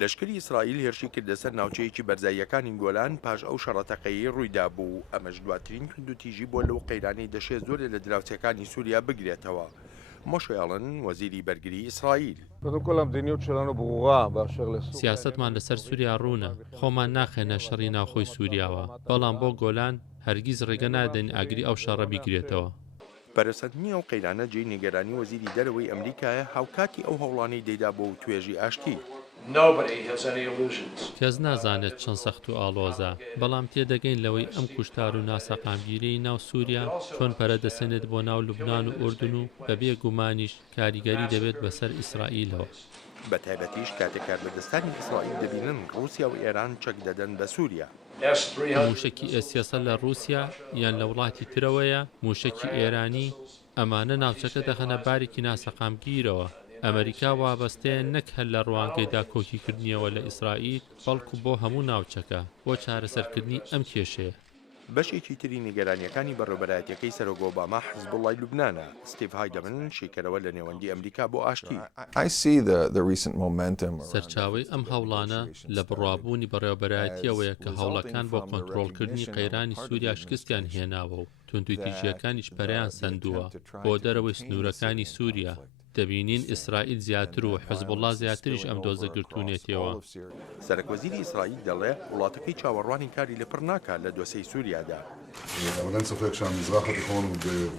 لەشکری ئیسرائیل هێرشی کردە سەر ناوچەیەکی بەرزاییەکانی گۆلان پاش ئەو شەڕەتەقەیی ڕوویدا بوو. ئەمەش دواترین کندوتیژی بۆ لەو قەیرانەی دەشێت زۆرێک لە دراوسەکانی سووریا بگرێتەوە. مۆشێڵن وەزیری بەرگری ئیسرائیل سیاستمان لەسەر سووریا ڕوونە، خۆمان ناخێنە شەڕی ناوخۆی سووریاوە، بەڵام بۆ گۆلان هەرگیز ڕێگە نادەین ئاگری ئەو شەڕە بیگرێتەوە. بەرەسەندنی ئەو قەیرانە جێی نیگەرانی وەزیری دەرەوەی ئەمریکایە هاوکاتی ئەو هەوڵانەی دەیدا بۆ توێژی ئاشتی. کەس نازانێت چەند سەخت و ئاڵۆزە، بەڵام تێدەگەین لەوەی ئەم کوشتار و ناسەقامگیریی ناو سووریا چۆن پەرە دەسێنێت بۆ ناو لوبنان و ئوردون و بەبێ گومانیش کاریگەری دەبێت بەسەر ئیسرائیلەوە. بە تایبەتیش کاتێک کاربەدەستانی ئیسرائیل دەبینن ڕووسیا و ئێران چەک دەدەن بە سووریا. موشکی ئێسیاسە لە ڕووسیا یان لە وڵاتی ترەوەیە، موشکی ئێرانی، ئەمانە ناوچەکە دەخەنە بارێکی ناسەقامگیرەوە. ئەمریکا وابەستەیە نەک هەر لە ڕوانگەیدا کۆکیکردنیەوە لە ئیسرائیل، بەڵکو بۆ هەموو ناوچەکە بۆ چارەسەرکردنی ئەم کێشەیە. بەشێکی تری نیگەرانیەکانی بەڕێوەبەرایەتیەکەی سەرۆک ئۆباما حیزبوڵای لوبنانە. ستیڤ هایدەمن شیکەرەوە لە نێوەندی ئەمریکا بۆ ئاشتی. سەرچاوەی ئەم هەوڵانە لە بڕوابوونی بەڕێوەبەرایەتیەوەیە کە هەوڵەکان بۆ کۆنتڕۆڵکردنی قەیرانی سووریا شکستیان هێناوە و توندوتیژیەکانیش پەرەیان سەندووە بۆ دەرەوەی سنوورەکانی سووریا. دەبینین ئیسرائیل زیاتر و حیزبوڵڵا زیاتریش ئەم دۆزە گرتوونێتەوە. سەرۆکوەزیری ئیسرائیل دەڵێ وڵاتەکەی چاوەڕوانی کاری لەپڕ ناکات لە دۆسەی سووریادا.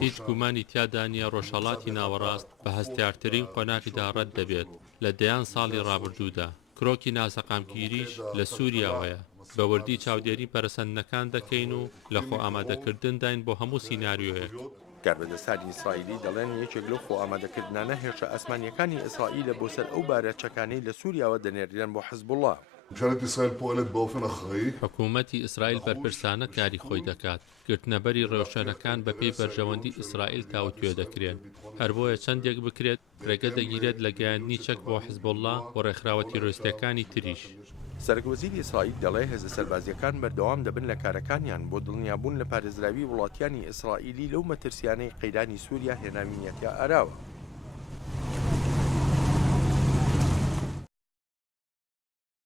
هیچ گومانی تیادا نییە ڕۆژهەڵاتی ناوەڕاست بە هەستیارترین قۆناغیدا ڕەت دەبێت لە دەیان ساڵی ڕابردوودا. کرۆکی ناسەقامگیریش لە سووریاوەیە. بە وردی چاودێری پەرەسەندنەکان دەکەین و لە خۆ ئامادەکردن داین بۆ هەموو سیناریۆیەک. کاربەدەستانی ئیسرائیلی دەڵێن یەکێک لەو خۆ ئامادەکردنانە هێرشە ئەسمانیەکانی ئیسرائیلە بۆ سەر ئەو بارەچەکانەی لە سووریاوە دەنێریان بۆ حیزبوڵڵا. حکوومەتی ئیسرائیل بەرپرسانە کاری خۆی دەکات. گرتنەبەری ڕێوشەنەکان بەپێی بەرژەوەندی ئیسرائیل تاوتوێ دەکرێن. هەر بۆیە چەندێک بکرێت ڕێگە دەگیرێت لە گەیاندنی چەک بۆ حیزبوڵڵا و ڕێکخراوە تیرۆریستەکانی تریش. سەرۆکوەزیری ئیسرائیل دەڵێ هێزە سەربازیەکان بەردەوام دەبن لە کارەکانیان بۆ دڵنیابوون لە پارێزراوی وڵاتیانی ئیسرائیلی لەو مەترسیانەی قەیرانی سووریا هێناوینەتە ئاراوە.